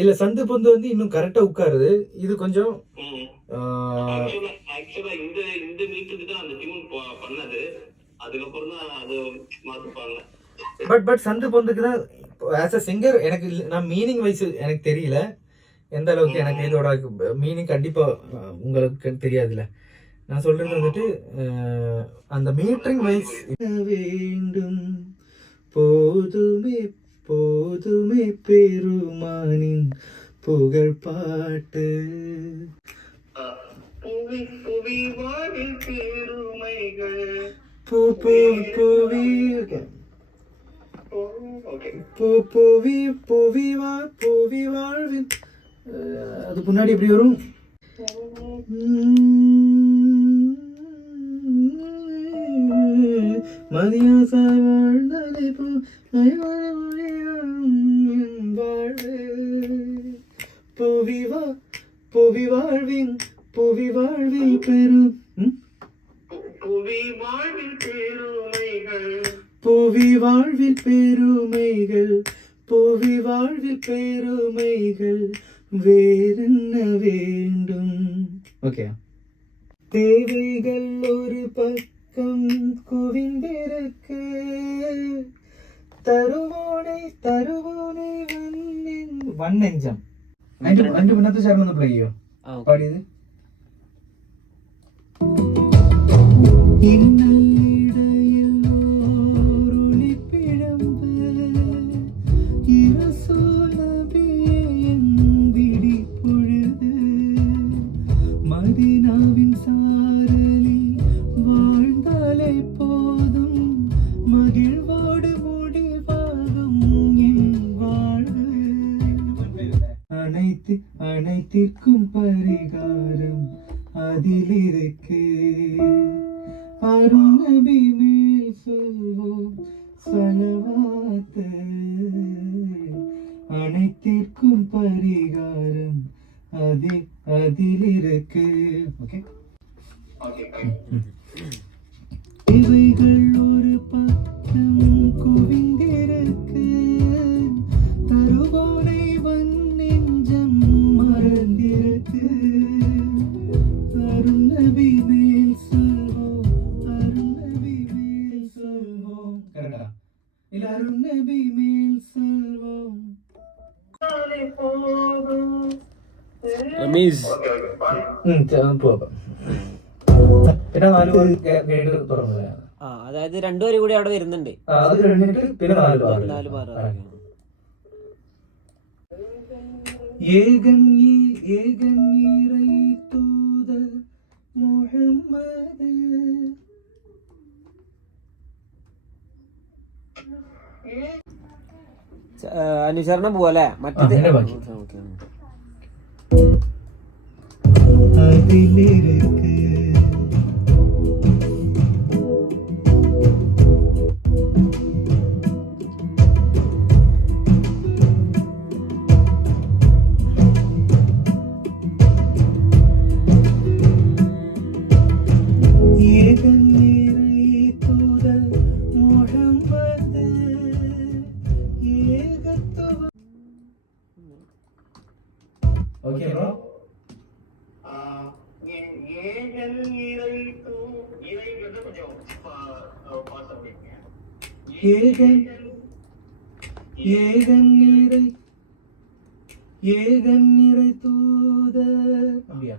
இல்ல சந்து பொந்து வந்து இன்னும் கரெக்டா உட்காருது. இது கொஞ்சம் ஆக்சுவலா இந்த இந்த மீட்டுக்கு தான் அந்த டியூன் பண்ணது. அதுக்கப்புறம் தான் அது மாத்துப்பாங்க. பட் சந்து பொந்துக்கு தான் ஆஸ் அ சிங்கர் எனக்கு நான் மீனிங் வைஸ் எனக்கு தெரியல எந்த அளவுக்கு. எனக்கு இதோட மீனிங் கண்டிப்பா உங்களுக்கு தெரியாதுல்ல. நான் சொல்றது வந்துட்டு அந்த மீட்டரிங் வைஸ் வேண்டும் போதுமே போதுமே பெருமானின் புகழ் பாட்டு புவி வாழ்வின் அது முன்னாடி எப்படி வரும்? மதியாசாய் வாழ்ந்தாலே புவி வாழ்வின் பெரும் புவி வாழ்வில் பெருமைகள் புவி வாழ்வில் பெருமைகள் புவி வாழ்வில் பெருமைகள் வேறென்ன வேண்டும்? ஓகே. தேவைகள் ஒரு பக்கம் குவிந்திருக்கு തരുവോണേ വണ്ണഞ്ചം അതിന്റെ മുന്നത്തെ ചരണം ഒന്ന് പ്ലേ ചെയ്യോ പാടിയത്? மதினாவின் சாரலி வாழ்ந்தாலே போதும் மகிழ்வோடு முடிவாகும் என் வாழ்வு அனைத்திற்கும் பரிகாரம் அதிலிருக்கு அருணபி மேல் சொல்வோம் சலவாத்து அனைத்திற்கும் பரிகாரம் அதிலிருக்கு. ஓகே இவைகள் ஒரு பக்கம் குவிந்திருக்கு தருவோனை நெஞ்சம் மறந்திருக்கு அருணபி மேல் சொல்வோம் அருணபி மேல் சொல்வோம் கரெக்டா இல்ல அருணபி மேல் சொல்வோம் ரமேஷ் അതായത് രണ്ടുപേരും കൂടി അവിടെ വരുന്നുണ്ട്. അനുസരണം പോലെ മറ്റേ அதிலிருக்கு ஓகே ப்ரோ. ஏகன் நிறை தூத அப்படியா?